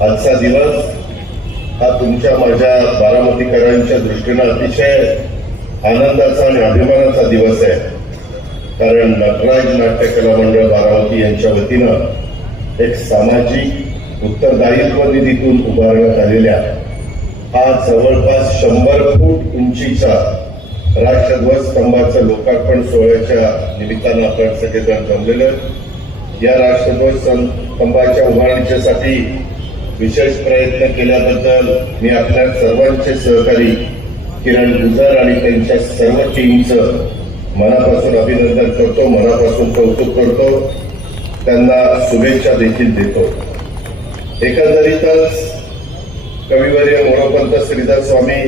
आजचा दिवस हा तुमच्या माझ्या बारामतीकरांच्या दृष्टीनं अतिशय आनंदाचा आणि अभिमानाचा दिवस आहे. कारण नटराज नाट्य कला मंडळ बारामती यांच्या वतीनं एक सामाजिक उत्तरदायित्व निधीतून उभारण्यात आलेल्या हा जवळपास शंभर फूट उंचीच्या राष्ट्रध्वज स्तंभाचं लोकार्पण सोहळ्याच्या निमित्तानं आपण सगळेजण जमलेलं या राष्ट्रध्वज स्तंभाच्या उभारणीच्यासाठी विशेष प्रयत्न केल्याबद्दल मी आपल्या सर्वांचे सहकारी किरण गुजर आणि त्यांच्या सर्व टीमचं मनापासून अभिनंदन करतो मनापासून कौतुक करतो. त्यांना शुभेच्छा देखील देतो. एकंदरीतच कविवर्य मोरोपंत श्रीधर स्वामी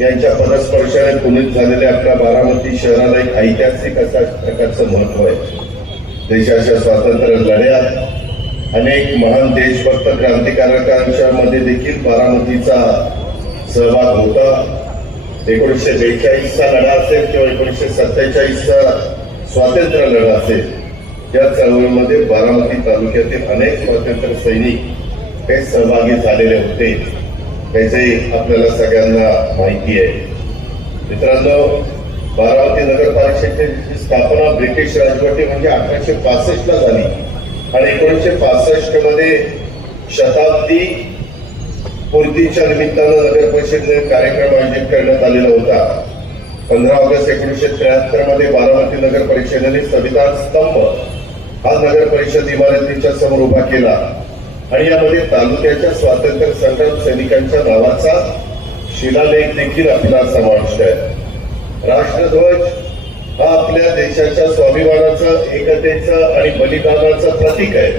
यांच्या पदस्पर्शाने पुनीत झालेल्या आपल्या बारामती शहराला एक ऐतिहासिक अशा प्रकारचं महत्त्व आहे. देशाच्या स्वातंत्र्य लढ्यात अनेक महान देशभक्त क्रांतिकारकांच्या मध्ये देखील बारामतीचा सहभाग होता. एकोणीसशे बेचाळीसचा लढा असेल किंवा एकोणीसशे सत्तेचाळीसचा स्वातंत्र्य लढा असेल या चळवळीमध्ये बारामती तालुक्यातील अनेक स्वातंत्र्य सैनिक हे सहभागी झालेले होते. त्याचे आपल्याला सगळ्यांना माहिती आहे. मित्रांनो बारामती नगरपालिकेची स्थापना ब्रिटिश राजवटी म्हणजे अठराशे पासष्ट ला झाली. आणि एकोणीसशे पासष्टमध्ये शताब्दी पूर्तीच्या निमित्तानं नगर परिषदेने कार्यक्रम आयोजित करण्यात आलेला होता. पंधरा ऑगस्ट एकोणीसशे त्र्याहत्तरमध्ये बारामती नगर परिषदेने संविधान स्तंभ हा नगर परिषद इमारतीच्या समोर उभा केला. आणि यामध्ये तालुक्याच्या स्वातंत्र्य संग्राम सैनिकांच्या नावाचा शिलालेख देखील आपला समाविष्ट आहे. राष्ट्रध्वज हा आपल्या देशाच्या स्वाभिमानाचं एकतेचं आणि बलिदानाचं प्रतीक आहे.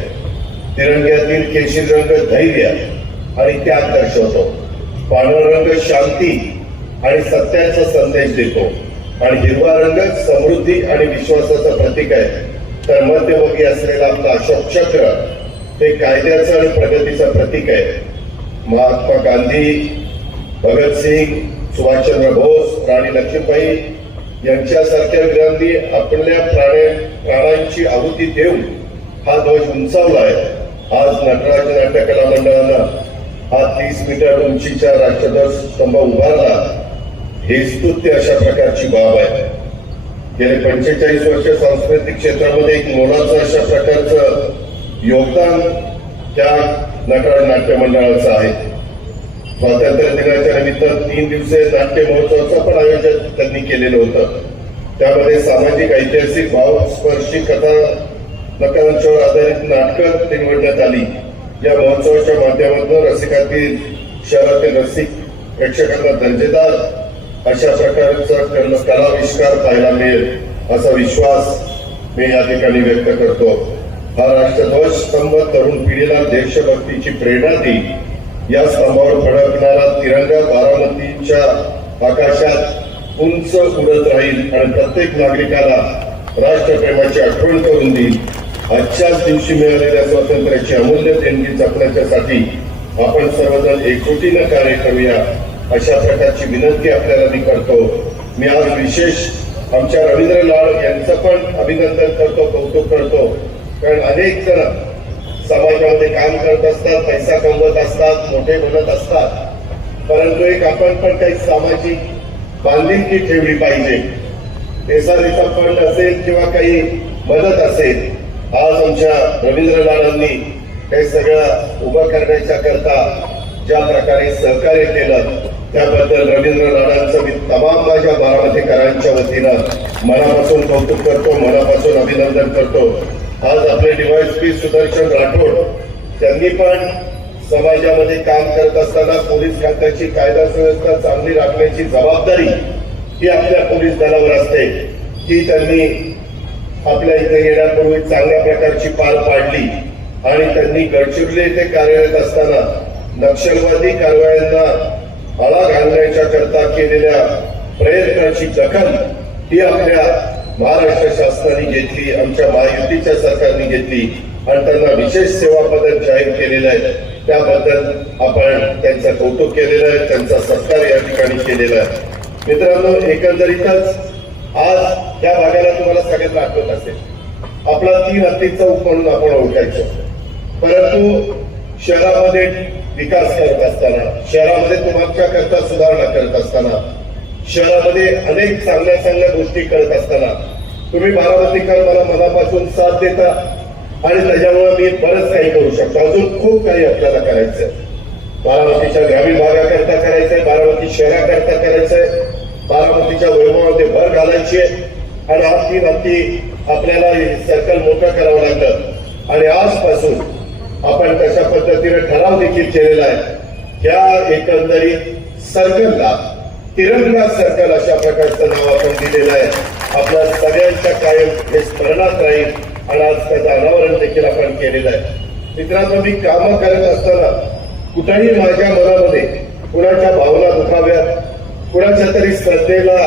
तिरंग्यातील केशरी रंग धैर्य आणि त्याग दर्शवतो. पांढरा रंग शांती आणि सत्याचा संदेश देतो. आणि हिरवा रंग समृद्धी आणि विश्वासाचं प्रतीक आहे. तर मध्यभागी असलेला आपला अशोक चक्र हे कायद्याचं आणि प्रगतीचं प्रतीक आहे. महात्मा गांधी भगतसिंग सुभाषचंद्र बोस राणी लक्ष्मीबाई यांच्यासारख्या वीरांनी आपल्या प्राण्या प्राणांची आहुती देऊन हा ध्वज उंचावला आहे. आज नटराज नाट्य कला मंडळानं हा तीस मीटर उंचीच्या राष्ट्रध्वज स्तंभ उभारला. हे स्तुत्य अशा प्रकारची बाब आहे. गेले पंचेचाळीस वर्ष सांस्कृतिक क्षेत्रामध्ये एक मोलाचं अशा प्रकारचं योगदान त्या नटराज नाट्य मंडळाचं आहे. स्वातंत्र्य दिनाच्या निमित्त तीन दिवसीय नाट्य महोत्सवाचं पण आयोजन त्यांनी केलेलं होतं. त्यामध्ये सामाजिक ऐतिहासिक भावस्पर्शी कथा नकांच्यावर आधारित नाटकं निवडण्यात आली. या महोत्सवाच्या माध्यमातून रसिकातील शहरातील रसिक प्रेक्षकांना दर्जेदार अशा प्रकारचा कलाविष्कार पाहायला मिळेल असा विश्वास मी या ठिकाणी व्यक्त करतो. हा राष्ट्रध्वज स्तंभ तरुण पिढीला देशभक्तीची प्रेरणा देईल. या स्तंभावर फडकणारा तिरंगा बारामतीच्या आकाशात उंच उडत राहील आणि प्रत्येक नागरिकाला राष्ट्रप्रेमाची आठवण करून देईल. आजच्याच दिवशी मिळालेल्या स्वातंत्र्याची अमूल्य देणगी जपण्याच्यासाठी आपण सर्वजण एकजुटीनं कार्य करूया अशा प्रकारची विनंती आपल्याला मी करतो. मी आज विशेष आमच्या रवींद्र लाड यांचं पण अभिनंदन करतो कौतुक करतो. कारण अनेक जण समाजामध्ये काम करत असतात पैसा कमवत असतात मोठे बनत असतात. परंतु एक आपण पण काही सामाजिक बांधिलकी ठेवली पाहिजे. देसारीचा फंड असेल किंवा काही मदत असेल आज आमच्या रवींद्र लाडांनी हे सगळं उभं करण्याच्या करता ज्या प्रकारे सहकार्य केलं त्याबद्दल रवींद्र लाडांचं मी तमाम माझ्या बारामतीकरांच्या वतीनं मनापासून कौतुक करतो मनापासून अभिनंदन करतो. आज आपले डीवायसपी सुदर्शन राठोड त्यांनी पण समाजामध्ये काम करत असताना पोलीस खात्याची कायदा सुव्यवस्था चांगली राखण्याची जबाबदारी ही आपल्या पोलीस दलावर असते. ती त्यांनी आपल्या इथे येण्यापूर्वी चांगल्या प्रकारची पार पाडली. आणि त्यांनी गडचिरोली येथे कार्यरत असताना नक्षलवादी कारवायांना आळा घालण्याच्या करता केलेल्या प्रयत्नाची दखल ही आपल्या महाराष्ट्र शासनाने घेतली आमच्या महायुतीच्या सरकारने घेतली आणि त्यांना विशेष सेवा पदक जाहीर केलेलं आहे. त्याबद्दल आपण त्यांचं कौतुक केलेलं आहे त्यांचा सत्कार या ठिकाणी केलेला आहे. मित्रांनो एकंदरीतच आज या भागाला तुम्हाला सगळ्यांना आठवत असेल. आपला तीन हत्ती चौक म्हणून आपण ओळखायचो. परंतु शहरामध्ये विकास करत असताना शहरामध्ये तुमच्या करता सुधारणा करत असताना शहरामध्ये अनेक चांगल्या चांगल्या गोष्टी करत असताना तुम्ही बारामतीकर मला मनापासून साथ देता आणि त्याच्यामुळे मी बरंच काही करू शकतो. अजून खूप काही आपल्याला करायचंय. बारामतीच्या ग्रामीण भागाकरता करायचंय बारामती शहराकरता करायचंय बारामतीच्या वैभवामध्ये भर घालायची आणि आज ती नक्की आपल्याला सर्कल मोठं करावं लागलं. आणि आजपासून आपण कशा पद्धतीने ठराव देखील केलेला आहे. या एकंदरीत सर्कलला तिरंगा सर्कल अशा प्रकारचं नाव आपण दिलेलं आहे. आपल्या सगळ्यांच्या कायम हे स्मरणात राहील आणि आज त्याचं अनावरण देखील आपण केलेलं आहे. मित्रांनो मी कामं करत असताना कुठेही माझ्या मनामध्ये कुणाच्या भावना दुखाव्यात कुणाच्या तरी श्रद्धेला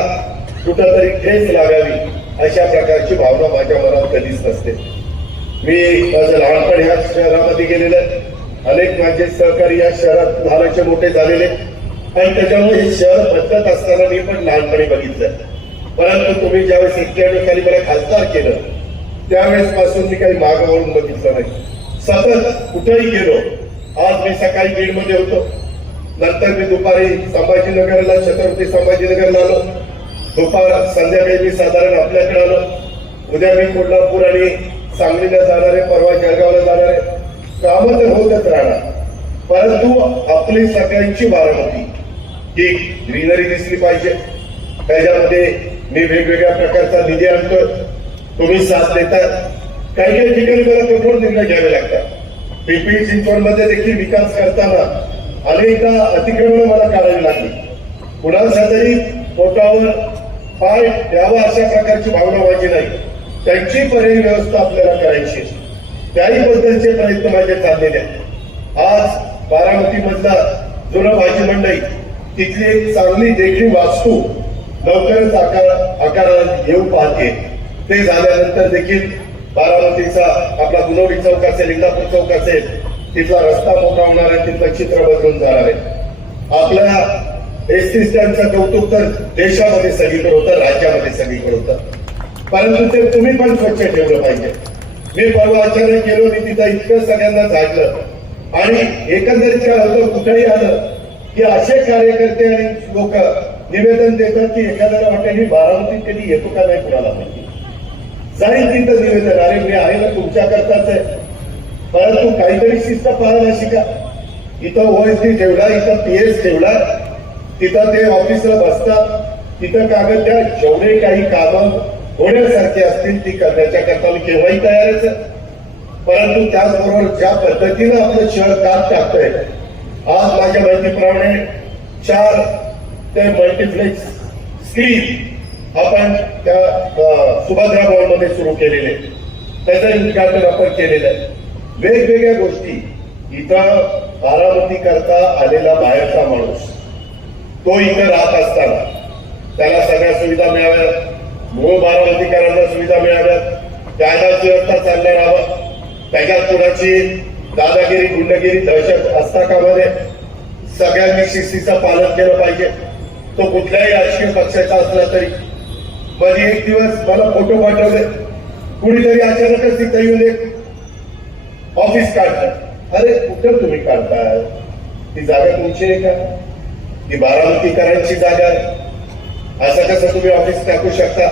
कुठंतरी ठेच लागावी अशा प्रकारची भावना माझ्या मनात कधीच नसते. मी माझं लहानपण ह्या शहरामध्ये गेलेलं आहे. अनेक माझे सहकारी या शहरात लहानाचे मोठे झालेले आणि त्याच्यामुळे हे शहर बदलत असताना मी पण लहानपणी बघितलं. परंतु तुम्ही ज्यावेळेस एक्क्याण्णव खाली मला खासदार केलं त्यावेळेस पासून मी काही मागावरून बघितलं नाही. सतत कुठेही गेलो आज मी सकाळी बीडमध्ये होतो. नंतर मी दुपारी संभाजीनगरला छत्रपती संभाजीनगरला आलो. दुपार संध्याकाळी मी साधारण आपल्याकडे आलो. उद्या मी कोल्हापूर आणि सांगलीला जाणार आहे परवा जळगावला जाणार आहे. कामं तर होतच राहणार. परंतु आपली सगळ्यांची बारामती. ही ग्रीनरी दिसली पाहिजे. त्याच्यामध्ये मी वेगवेगळ्या प्रकारचा निधी आणतोय. तुम्ही साथ देतात काही काही ठिकाणी मला कठोर निर्णय घ्यावे लागतात. पिंपरी चिंचवडमध्ये देखील विकास करताना अनेकदा अतिक्रमण मला काढावी लागली. कुणासाठी पोटावर पाय द्यावा अशा प्रकारची भावना व्हायची नाही. त्यांची पर्यायी व्यवस्था आपल्याला करायची आहे. त्याही बद्दलचे प्रयत्न माझे चाललेले आहेत. आज बारामती मधला जुनं भाजी मंडई तिथली एक चांगली देखील वास्तू लवकरच आकार आकाराला येऊ पाहते. ते झाल्यानंतर देखील बारामतीचा आपला गुणवडी चौक असेल इंदापूर चौक असेल तिथला रस्ता मोठा होणार आहे तिथलं चित्र बदलून जाणार आहे. आपल्या एसटी स्टँडचं कौतुक तर देशामध्ये सगळीकडे होतं राज्यामध्ये सगळीकडे होतं. परंतु ते तुम्ही पण स्वच्छ ठेवलं पाहिजे. मी परवा अचानक गेलो मी तिथं इतकं सगळ्यांना झाडलं. आणि एकंदरीत काय होतं कुठेही आलं की असे कार्यकर्ते आणि लोक निवेदन देतात की एखाद्याला वाटतं मी बारामतीत कधी येतो का नाही कुणाला माहिती. जाईल तिथं निवेदन. अरे मी आहे ना तुमच्या करताच आहे. परंतु काहीतरी शिस्त पाळायला शिका इथं ओएसडी ठेवला इथं पीएस ठेवला. तिथं ते ऑफिसला बसतात. तिथं कागद द्या. जेवढे काही कामं होण्यासारखे असतील ती करण्याच्या करता मी केव्हाही तयारच. आहे परंतु त्याचबरोबर ज्या पद्धतीनं आपलं शहर काम टाकतंय आज माझ्या माहितीप्रमाणे चार ते मल्टीप्लेक्स स्क्रीन आपण त्या सुभद्रा भवनमध्ये सुरू केलेले. त्याचं उद्घाटन आपण केलेलं आहे. वेगवेगळ्या गोष्टी. इथं बारामती करता आलेला बाहेरचा माणूस. तो इथं राहत असताना त्याला सगळ्या सुविधा मिळाव्यात. मूळ बारामतीकरांना सुविधा मिळाव्यात. कायदाची व्यवस्था चालल्या राहावं. त्याच्यात कुणाची दादागिरी गुंडगिरी दहशत असता कामा नये सगळ्यांनी शिस्तीचं पालन केलं पाहिजे. तो कुठल्याही राजकीय पक्षाचा असला तरी. मध्ये एक दिवस मला फोटो पाठवले. कुणीतरी अचानकच तिथं येऊन एक ऑफिस काढतात अरे कुठं तुम्ही काढताय? ती जागा तुमची आहे का? ती बारामतीकरांची जागा आहे. असं कसं तुम्ही ऑफिस टाकू शकता?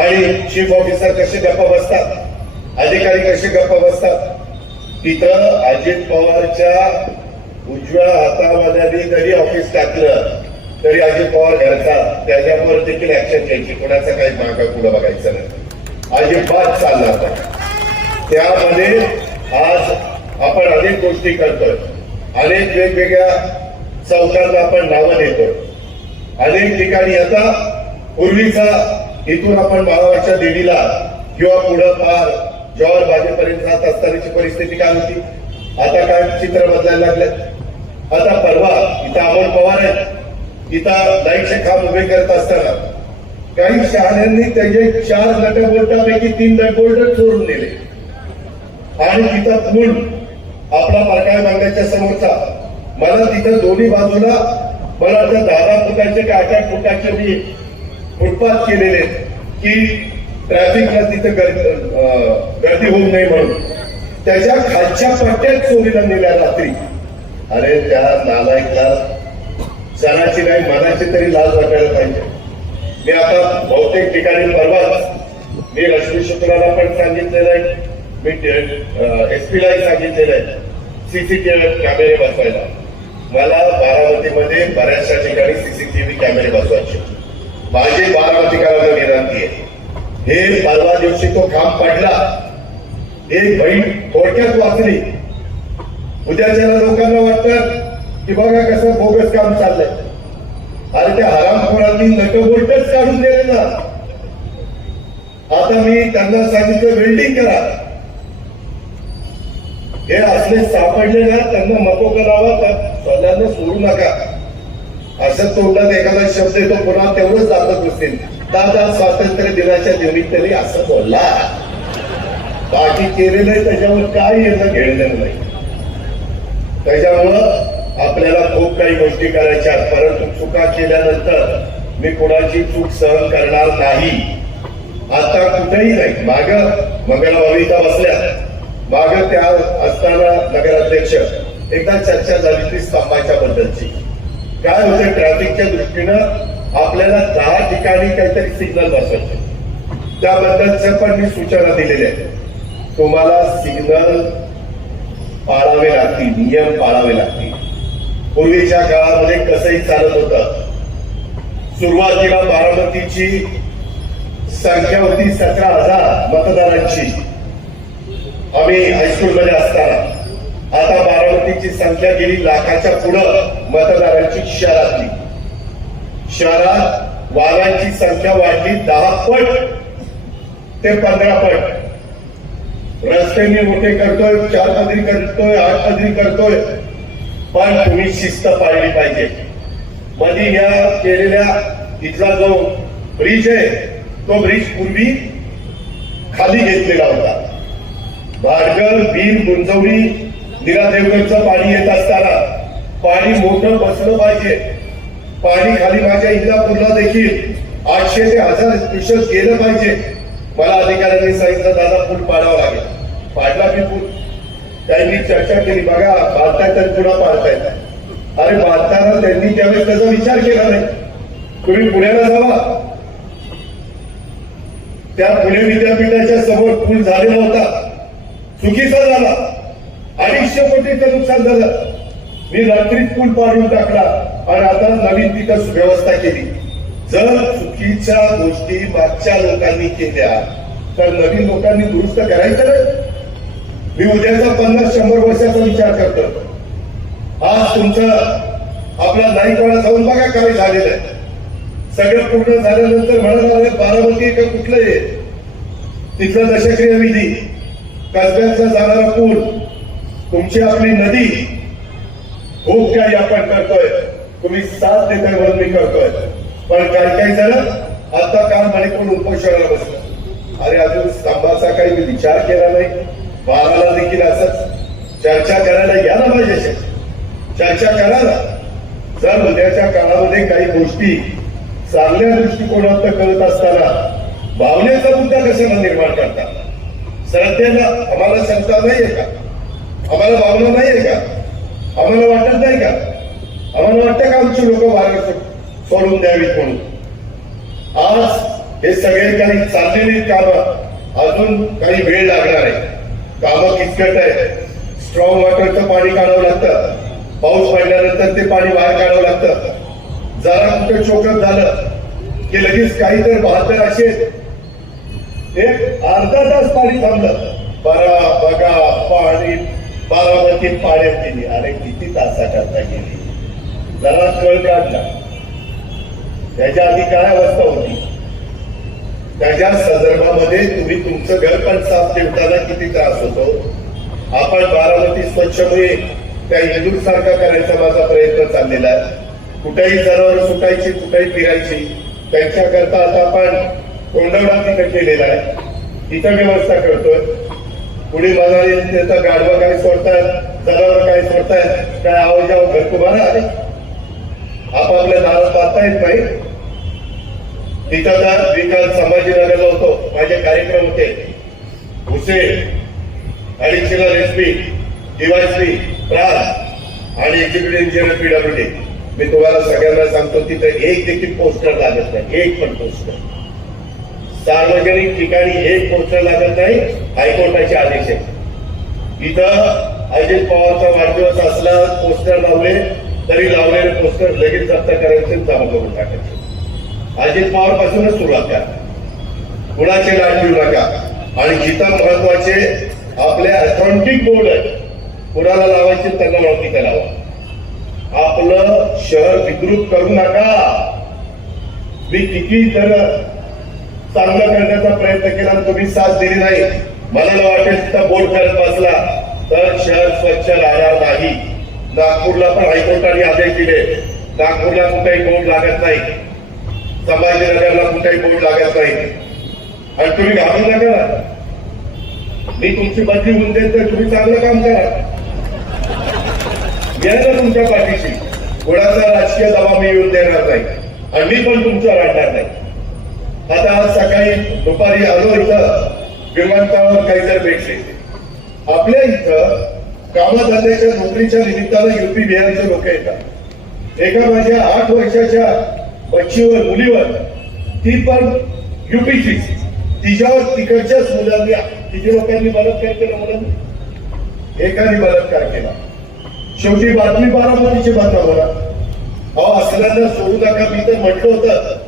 आणि चीफ ऑफिसर कसे गप्पा बसतात? अधिकारी कसे गप्पा बसतात? तिथं अजित पवारच्या उजव्या हातामध्ये जरी ऑफिस टाकलं तरी अजित पवार घरचा. त्याच्यावर देखील ऍक्शन घ्यायची. कोणाचा काही मागा पुढे बघायचं नाही. अजिबात चालला होता त्यामध्ये आज आपण अनेक गोष्टी करतोय. अनेक वेगवेगळ्या चौकांना आपण नावं देतो अनेक ठिकाणी आता पूर्वीचा इथून आपण बाळाच्या देवीला किंवा पुढं पार जॉर बाजेपर्यंत जात असतानाची परिस्थिती काय होती? आता काय चित्र बदलायला लागलं आता परवा इथं अमोल पवार आहेत. इथं लाईटचे खांब उभे करत असताना काही शहाण्यांनी त्याचे चार नट बोल्टापैकी तीन नट बोल्ट चोरून नेले. आणि तिथं पूल आपला परकाळ मागण्याच्या समोरचा. मला तिथं दोन्ही बाजूला मला त्या दहा फुटाचे काय आठ फुटाचे मी फुटपाथ केलेले की ट्रॅफिकला तिथं गर्दी गर्दी होऊ नये म्हणून. त्याच्या खालच्या पट्ट्यात चोरीला नेल्या रात्री. अरे त्या नालायकला सणाची नाही मनाची तरी लाज वाटायला पाहिजे. मी आता बहुतेक ठिकाणी परवाच मी रश्मी शुक्राला पण सांगितलेलं आहे. मी एस पी लाही सांगितलेलं आहे. सीसीटीव्ही कॅमेरे बसवायला. मला बारामतीमध्ये बऱ्याचशा ठिकाणी सीसीटीव्ही कॅमेरे बसवायचे. माझी बारामतीकरांना विनंती आहे. हे परवा दिवशी तो काम पडला. एक बहीण थोडक्यात वाचली. उद्याच्या लोकांना वाटतात की बघा कसं बोगस काम चाललंय. अरे त्या हरामखोरांनी नटबोल्टच काढून दिले ना. आता मी त्यांना सांगितलं वेल्डिंग करा. हे असले सापडले ना त्यांना नको करावा तर स्वतःला सोडू नका. असं तोंडात एखादा शब्द येतो पुन्हा तेवढंच जातात नसतील दादा स्वातंत्र्य दिनाच्या निमित्ताने असं बोलला. बाकी केलेलं त्याच्यावर काही येणं घेणं नाही. त्याच्यामुळं आपल्याला खूप काही गोष्टी करायच्या परंतु चुका केल्यानंतर मी कोणाची चूक सहन करणार नाही. आता कुठेही नाही. माग मंगळवारीता बसल्या. माग त्या असताना नगराध्यक्ष एकदा चर्चा झाली ती स्तंभाच्या बद्दलची. काय होतं ट्रॅफिकच्या दृष्टीनं आपल्याला दहा ठिकाणी काहीतरी सिग्नल बसवायचे. त्याबद्दलच्या पण मी सूचना दिलेल्या आहेत. तुम्हाला सिग्नल पाळावे लागतील नियम पाळावे लागतील. पूर्वीच्या काळामध्ये कसंही चालत होतं सुरुवातीला बारामतीची संख्या होती सतरा हजार मतदारांची. आम्ही हायस्कूलमध्ये असताना. आता बारामतीची संख्या गेली लाखाच्या पुढं मतदारांची शहरातली. शहरात वाघांची संख्या वाढली दहा पट ते पंधरा पट. रस्ते मी मोठे करतोय चार पदरी करतोय आठ पदरी करतोय पण तुम्ही शिस्त पाळली पाहिजे. मध्ये या केलेल्या इथला जो ब्रिज आहे तो ब्रिज पूर्वी खाली घेतलेला होता. भाडगर बीर गुंजवणी निरादेवगडचं पाणी येत असताना पाणी मोठं बसलं पाहिजे. पाणी खाली माझ्या इंदापूरला देखील आठशे ते हजार क्युसेक गेलं पाहिजे. मला अधिकाऱ्यांनी सांगितलं दादा पूल पाडावा लागेल. पाडला मी पूल. त्यांनी चर्चा केली. बघा बांधताय तर पुन्हा पाडतायत अरे बांधताना त्यांनी त्यावेळेस त्याचा विचार केला नाही. तुम्ही पुण्याला जावा. त्या पुणे विद्यापीठाच्या समोर पूल झालेला होता. चुकीचा झाला. अडीचशे कोटीचं नुकसान झालं. मी रात्रीत पूल पाडून टाकला आणि आता नवीन तिथं सुव्यवस्था केली. जर चुकीच्या गोष्टी मागच्या लोकांनी केल्या तर नवीन लोकांनी दुरुस्त करायचं नाही. मी उद्याचा पन्नास शंभर वर्षाचा विचार करतो आज तुमचं आपला नाईकवाडा जाऊन बघा काय झालेलं आहे. सगळं पूर्ण झाल्यानंतर म्हणाला बारामती का कुठलं आहे तिथलं दशक्रिया विधी कसब्याचा जाणारा पूल तुमची आपली नदी खूप काही आपण करतोय. तुम्ही साथ देताय म्हणून मी करतोय. पण काही काही जण आता काल मणिपूर कोण उपोषणाला बसलं? अरे अजून स्तंभाचा काही मी विचार केला नाही. बाळाला देखील असंच. चर्चा करायला या ना पाहिजे चर्चा करायला. जर उद्याच्या काळामध्ये काही गोष्टी चांगल्या दृष्टिकोनात करत असताना भावनेचा मुद्दा कशाला निर्माण करतात? श्रद्धेला आम्हाला क्षमता नाहीये का? आम्हाला भावना नाहीये का? आम्हाला वाटत नाही का? आम्हाला वाटतं का आमची लोक मार्ग सोडून द्यावीत म्हणून. आज हे सगळे काही चाललेली कामं अजून काही वेळ लागणार आहे. कामं किचकट आहे स्ट्रॉंग वॉटरचं पाणी काढावं लागतं. पाऊस पडल्यानंतर ते पाणी बाहेर काढावं लागतं. जरा कुठं चोकत झालं की लगेच काहीतरी बहात्तर असे. एक अर्धा तास पाणी थांबलं. बरा बघा पाणी बारामती पाण्यात गेली अरे किती तासाकरता गेली? जरा कळ काढला. त्याच्या आधी काय अवस्था होती? त्याच्या संदर्भामध्ये तुम्ही तुमचं घर पण साफ ठेवताना किती त्रास होतो? आपण बारामती स्वच्छमुळे त्या इंदूर सारखा करायचा माझा प्रयत्न चाललेला आहे. कुठेही जनावर सुटायची कुठेही फिरायची त्यांच्याकरता आता आपण कोंडवडा तिथं केलेला आहे. तिथं व्यवस्था करतोय. पुढील म्हणाले त्याचा गाडवा काय सोडतायत जनावर काय सोडतायत काय आवाज जाव घर तुम्हाला आले आपापल्या दारात पाहता येत नाही तिथं तर मी काल संभाजीनगरला होतो माझे कार्यक्रम होते. भुसे ऍडिशनल एसपी डीवायसपी प्रांत आणि एक्झिक्युटिव्ह इंजिनियर पीडब्ल्यूडी. मी तुम्हाला सगळ्यांना सांगतो तिथे एक देखील पोस्टर लागत नाही एक पण पोस्टर सार्वजनिक ठिकाणी एक पोस्टर लागत नाही हायकोर्टाचे आदेश आहे इथं अजित पवारचा वाढदिवस असला पोस्टर लावले तरी लावलेले पोस्टर लगेच जप्त करायचे जमा करून टाकायचे. अजित पवार पासूनच सुरुवात करा. कुणाचे लाट देऊ नका आणि जिथं महत्त्वाचे आपले अथॉरिटिक बोर्ड कुणाला लावायचे त्यांना ओळखीचा लावा आपलं शहर विकृत करू नका. मी किती तर चांगलं करण्याचा प्रयत्न केला तुम्ही साथ दिली नाही. मला न वाटेल तिथं बोट करत बसला. तर शहर स्वच्छ राहणार नाही. नागपूरला पण हायकोर्टाने आदेश दिले. नागपूरला कुठेही बोर्ड लागत नाही. संभाजीनगरला कुठेही बोर्ड लागत नाही. आणि तुम्ही घाबरू नका. मी तुमची बदली होऊन देत तर तुम्ही चांगलं काम करा. या ना तुमच्या पाठीशी. कोणाचा राजकीय दबाव मी येऊन देणार नाही. आणि मी पण तुमचं राहणार नाही. आता आज सकाळी दुपारी आलो इथं विमानतळावर काही जर भेटले. आपल्या इथं कामधंद्याच्या नोकरीच्या निमित्तानं युपी बिहारचे लोक येतात. एका माझ्या आठ वर्षाच्या बच्चीवर मुलीवर ती पण युपीची तिच्यावर तिकडच्याच मुलांनी किती लोकांनी बलात्कार केला मुलांनी? एकाने बलात्कार केला? शेवटी बातमी बारामतीची बातम्या बोला. अहो असल्यांना सोडू नका मी तर म्हटलं होतं.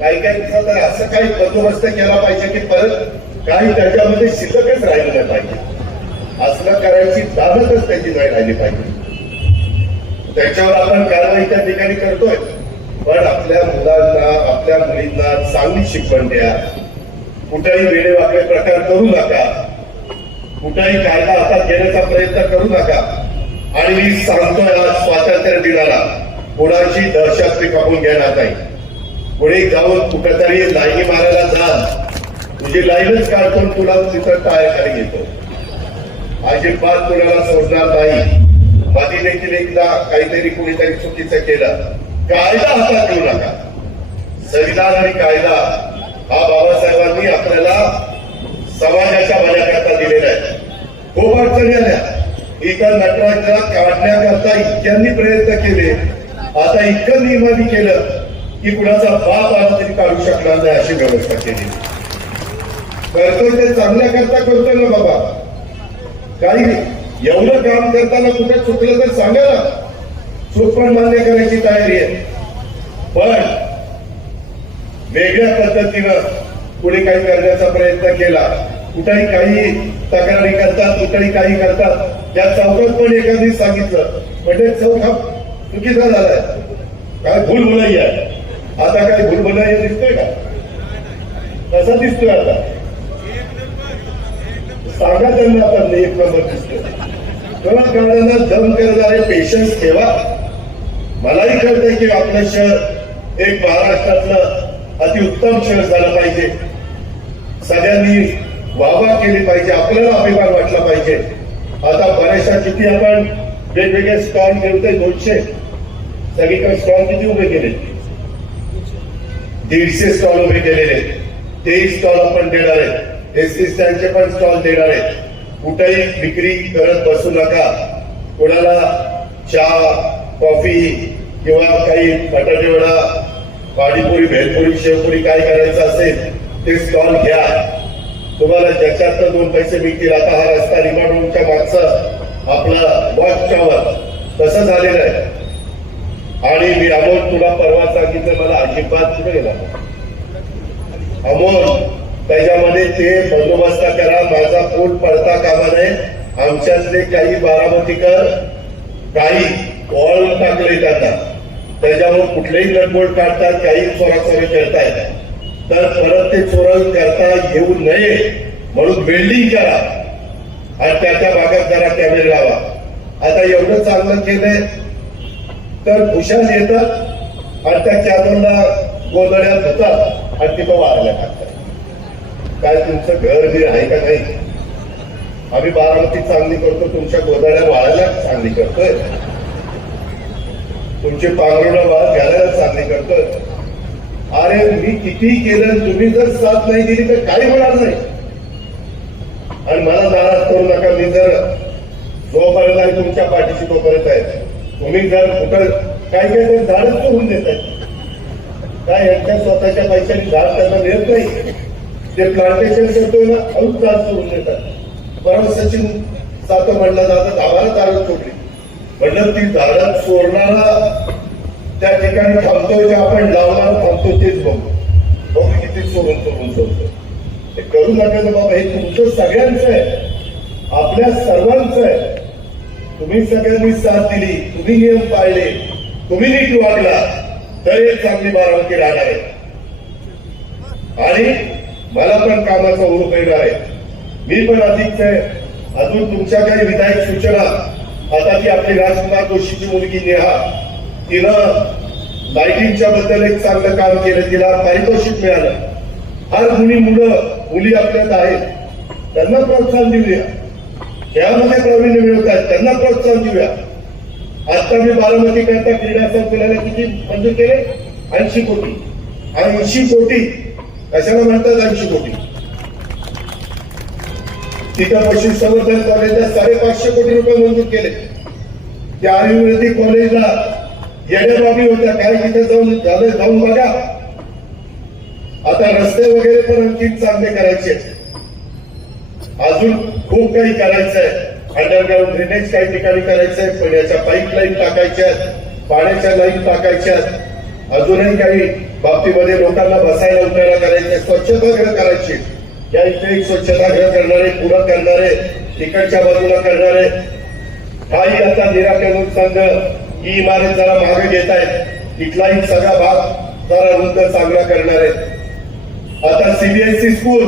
काही काही तर असं काही बंदोबस्त केला पाहिजे की परत काही त्याच्यामध्ये शिल्लकच राहिलं नाही पाहिजे. असलं करायची दादतच त्याची नाही राहिली पाहिजे. त्याच्यावर आपण कारवाई त्या ठिकाणी करतोय. पण आपल्या मुलांना आपल्या मुलींना चांगली शिकवण द्या. कुठेही वेडेवाकडे प्रकार करू नका. कुठेही कायदा हातात घेण्याचा प्रयत्न करू नका. आणि मी सांगतोय आज स्वातंत्र्य दिनाला. कोणाची दहशत मी कापून घेणार नाही. पुढे जाऊन कुठेतरी लाईनी मारायला जा तुझी लाईनच काढतो तुला तिथं टायर खाली घेतो. अजिबात कुणाला सोडणार नाही. माझी देखील एकदा काहीतरी कुणीतरी चुकीचं केलं. कायदा हातात घेऊ नका. संविधान आणि कायदा हा बाबासाहेबांनी आपल्याला समाजाच्या भल्याकरता दिलेला आहे. खूप अडचणी आल्या. इथं नटराजला काढण्याकरता इतक्यांनी प्रयत्न केले. आता इतकं नियमाने केलं. की कुणाचा बाप आला तरी काढू शकणार नाही अशी व्यवस्था केली. करतोय ते चांगल्या करता करतोय ना बाबा. काही नाही. एवढं काम करताना कुठे चुकलं तर सांगा ना. चूक पण मान्य करायची तयारी आहे. पण वेगळ्या पद्धतीनं कुणी काही करण्याचा प्रयत्न केला कुठेही काही तक्रारी करतात कुठेही काही करतात त्या चौकात पण एखादी सांगितलं. म्हणजे चौक हा चुकीचा झालाय. काय भूल भुलाई आहे आता काय भूल हे दिसतोय का? कसा दिसतोय आता? सांगा त्यांना आता एक नंबर दिसतोय. तेव्हा दम करणारे पेशन्स ठेवा. मलाही कळतंय की आपलं शहर एक महाराष्ट्रातलं अतिउत्तम शहर झालं पाहिजे. सगळ्यांनी वाहवा केली पाहिजे आपल्याला अभिमान वाटला पाहिजे. आता बऱ्याचशा किती आपण वेगवेगळे स्टॉल ठेवतोय दोनशे. सगळीकडे स्टॉल किती उभे केले? दीडशे स्टॉल उभे केलेले तेही स्टॉल आपण देणार आहे एस पण स्टॉल देणार आहे कुठेही विक्री करत बसू नका. कोणाला चहा कॉफी किंवा काही बटाटे वडा पाणीपुरी भेलपुरी शेवपुरी काय करायचं असेल ते स्टॉल घ्या. तुम्हाला ज्याच्यात दोन पैसे मिळतील आता हा रस्ता रिमांड रूमच्या मागचा आपला वॉच टॉवर तसं झालेलं आहे. आणि मी अमोल तुला परवा सांगितलं मला अजिबात कुठे गेला अमोल त्याच्यामध्ये ते बंदोबस्त करा माझा पोट पडता कामा नये. आमच्यातले काही बारामतीकर काही ऑल टाकले त्यांना त्याच्यावर कुठलेही गडबड काढतात काही चोराचोरी करतायत. तर परत ते चोरण करता येऊ नये म्हणून वेल्डिंग करा. आणि त्याच्या भागात जरा कॅमेरे लावा. आता एवढं चांगलं केलंय तर भूषण येतात आणि त्या चादरला गोंधळ्यात होतात आणि तिथं वारायला टाकतात. काय तुमचं घर बी आहे का नाही? आम्ही बारामती चांगली करतो तुमच्या गोदाड्या वाळायला चांगली करतोय. तुमचे पांघरुणा वाळ घालायला चांगली करतोय. अरे मी किती केलं तुम्ही जर साथ नाही दिली तर काही होणार नाही. आणि मला नाराज करू नका मी जर जोपर्यंत आहे तुमच्या पाठीशी तोपर्यंत आहे. तुम्ही जर कुठं काय काय तर झाडच करून देत काय यांच्या स्वतःच्या पैशाने झाड त्यांना मिळत नाही. ते प्लांटेशन करतोय ना अजून झाड सोडून देतात. परम सचिन सातो म्हणलं जातं आम्हाला झाडं सोडली. म्हणलं ती झाडं चोरणारा त्या ठिकाणी थांबतोय की आपण? लावणार थांबतो तेच बघू. बघू किती सोडून सोडून सोडतो ते करू नका बाबा हे तुमचं सगळ्यांचं आहे. आपल्या सर्वांचं आहे. तुम्ही सगळ्यांनी साथ दिली तुम्ही नियम पाळले तुम्ही नीट वागला तर एक चांगली बारामती राहणार आहे. आणि मला पण कामाचा उरूप येणार आहे. मी पण अधिक अजून तुमच्या काही विधायक सूचना आता ती आपली राजकुमार जोशीची मुलगी नेहा तिनं लाईटिंगच्या बद्दल एक चांगलं काम केलं तिला पारितोषिक मिळालं. फार मुली मुलं मुली आपल्यात आहेत. त्यांना प्रोत्साहन देऊया. खेळामध्ये प्रावीण्य मिळवत आहेत त्यांना प्रोत्साहन देऊया. आता मी बारामती करता क्रीडा संकुलाला किती मंजूर केले? ऐंशी कोटी. ऐंशी कोटी. कशाला म्हणतात ऐंशी कोटी? तिथं पशुसंवर्धन कॉलेजला साडेपाचशे कोटी रुपये मंजूर केले. त्या आयुर्वेदिक कॉलेजला येण्या बाबी होत्या काय तिथे जाऊन जाऊन बघा. आता रस्ते वगैरे पण आणखी चांगले करायचे आहेत. अजून खूप काही करायचं आहे अंडरग्राऊंड ड्रेनेज काही ठिकाणी करायचं आहे पाण्याच्या पाईपलाईन टाकायच्या पाण्याच्या लाईन टाकायच्या अजूनही काही बाबतीमध्ये लोकांना बसायला उठायला करायचे स्वच्छतागृह करायची. या इथे स्वच्छता ग्रह करणारे पूरक करणारे तिकडच्या बाजूला करणारे. काही आता निराकरण संघ ही इमारत जरा मागे घेत आहेत. तिथलाही सगळा भाग जरा रुंद चांगला करणार आहे आता सीबीएसई स्कूल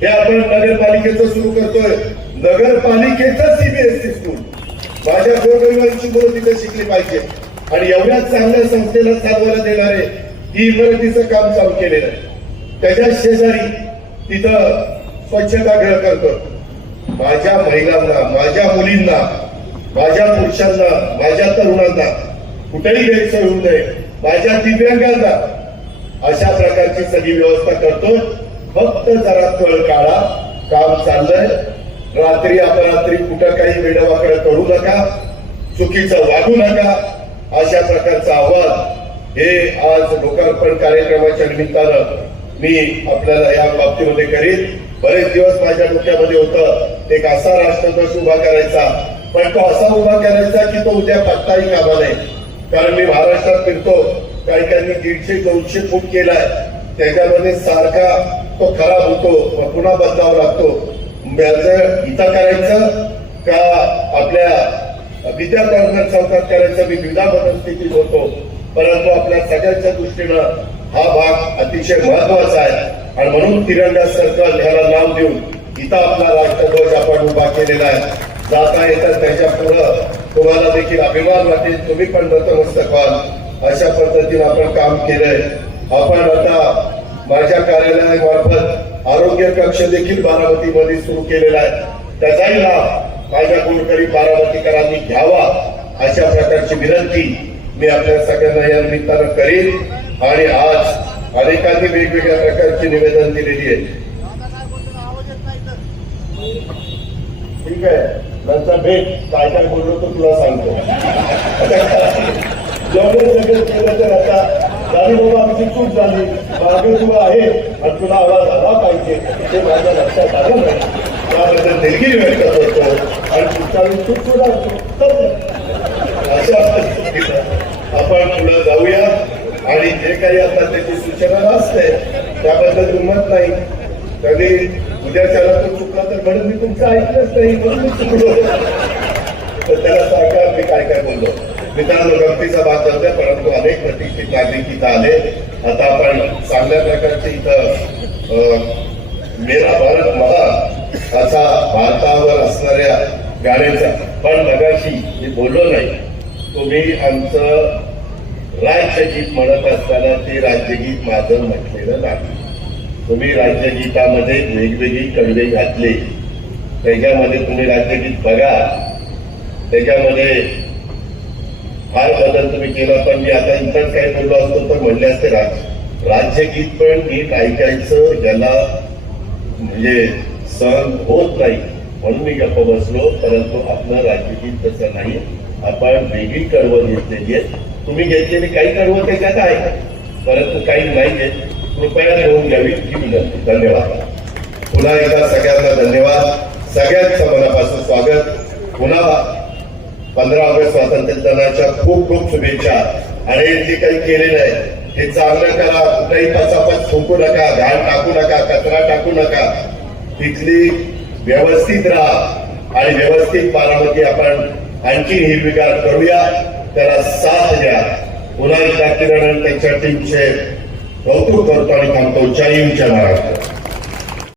हे आपण नगरपालिकेचं सुरू करतोय. नगरपालिकेचं सीबीएसई स्कूल माझ्या गोरगरिबांची मुलं तिथे शिकली पाहिजे. आणि एवढ्या चांगल्या संस्थेला चालवायला देणारे ही इमारतीचं काम चालू केलेलं आहे. त्याच्या शेजारी तिथं स्वच्छता स्वच्छतागृह करतो माझ्या महिलांना माझ्या मुलींना माझ्या पुरुषांना माझ्या तरुणांना कुठेही गैरसोय होऊ नये. माझ्या दिव्यांगांना अशा प्रकारची सगळी व्यवस्था करतो फक्त जरा कळ काढा. काम चाललंय. रात्री अपरात्री कुठं काही वेडवाकडे करू नका. चुकीचं वागू नका. अशा प्रकारचं आव्हान हे आज लोकार्पण कार्यक्रमाच्या निमित्तानं मी आपल्याला या बाबतीमध्ये करीन बरेच दिवस माझ्या डोक्यामध्ये होतं एक असा राष्ट्रध्वज उभा करायचा. पण तो असा उभा करायचा की तो उद्या पत्ताही कामा नाही कारण मी महाराष्ट्रात फिरतो. काही त्यांनी दीडशे दोनशे फूट केलाय. त्याच्यामध्ये सारखा तो खराब होतो पुन्हा बदलावा लागतो. याचं इथं करायचं का आपल्या विद्यार्थ्यांना सरकार करायचं? मी विधा मनस्थितीत होतो. परंतु आपल्या सगळ्यांच्या दृष्टीनं हा भाग अतिशय महत्त्वाचा आहे. आणि म्हणून तिरंगा सर्कल ह्याला नाव देऊन इथं आपला राष्ट्रध्वज आपण उभा केलेला आहे. जाता येतात त्याच्या पुढं तुम्हाला देखील अभिमान वाटेल. तुम्ही पण नतमस्तक व्हाल. अशा पद्धतीने आपण काम केलंय. आपण आता माझ्या कार्यालयामार्फत आरोग्य कक्ष देखील बारामतीमध्ये सुरू केलेला आहे. त्याचाही लाभ माझ्या कुलकरी बारामतीकरांनी घ्यावा अशा प्रकारची विनंती मी आपल्या सगळ्यांना या निमित्तानं करीन. आणि आज अनेकांनी वेगवेगळ्या प्रकारची निवेदन दिलेली आहे. ठीक आहे. नंतर भेट. काय काय बोललो तो तुला सांगतो. जेवढे सगळे केलं तर आता झाली बाबा आमची चूक झाली मागे तुला आहे आणि तुला आवाज आला पाहिजे. ते माझ्या लक्षात आलं नाही. त्याबद्दल दिलगिरी व्यक्त करतो. आणि तुमचा वेळी चूक सुधारतो अशा पद्धतीनं आपण पुढे जाऊया. आणि जे काही आता त्याची सूचना असते त्याबद्दल दुमत नाही. कधी उद्याच्याला तो चुकला तर म्हणून मी तुमचं ऐकलंच नाही म्हणून मी चुकलो. तर त्याला सांगा मी काय काय बोललो? मित्रांनो गमतीचा भाग जातोय परंतु अनेक प्रतिष्ठित नागरिक इथं आले आता आपण चांगल्या प्रकारचे इथं अं, मेरा भारत महा असा भारतावर असणाऱ्या गाण्याचा. पण मगाशी मी बोललो नाही. तुम्ही आमचं राज्यगीत म्हणत असताना ते राज्यगीत माझं म्हटलेलं नाही. तुम्ही राज्यगीतामध्ये वेगवेगळी कडवे घातले. त्याच्यामध्ये तुम्ही राज्यगीत बघा. त्याच्यामध्ये फार बदल तुम्ही केला पण मी आता इतर काय बोललो असतो तर म्हणले असते राज. राज्यगीत पण नीट ऐकायचं ज्याला म्हणजे सहन होत नाही म्हणून मी गप्प बसलो. परंतु आपलं राज्यगीत तसं नाही. आपण वेगळी कडवं घेतलेली आहे. तुम्ही घेतलेली काही कडवं त्याच्यात आहे. परंतु काही नाही आहेत कृपया घेऊन घ्यावी ही विनंती. धन्यवाद. पुन्हा एकदा सगळ्यांना धन्यवाद. सगळ्यांचं मनापासून स्वागत. पुन्हा पंधरा ऑगस्ट स्वातंत्र्य दिनाच्या खूप खूप शुभेच्छा. आणि जे काही केलेलं आहे ते चांगलं करा. कुठेही पचापच थुंकू नका घाण टाकू नका कचरा टाकू नका. तिथली व्यवस्थित राहा. आणि व्यवस्थित बारामती आपण आणखी हिरवीगार करूया. त्याला साथ द्या. पुन्हा एकदा किरण त्यांच्या टीमचे कौतुक करतो आणि थांबतो. जय हिंद जय महाराष्ट्र.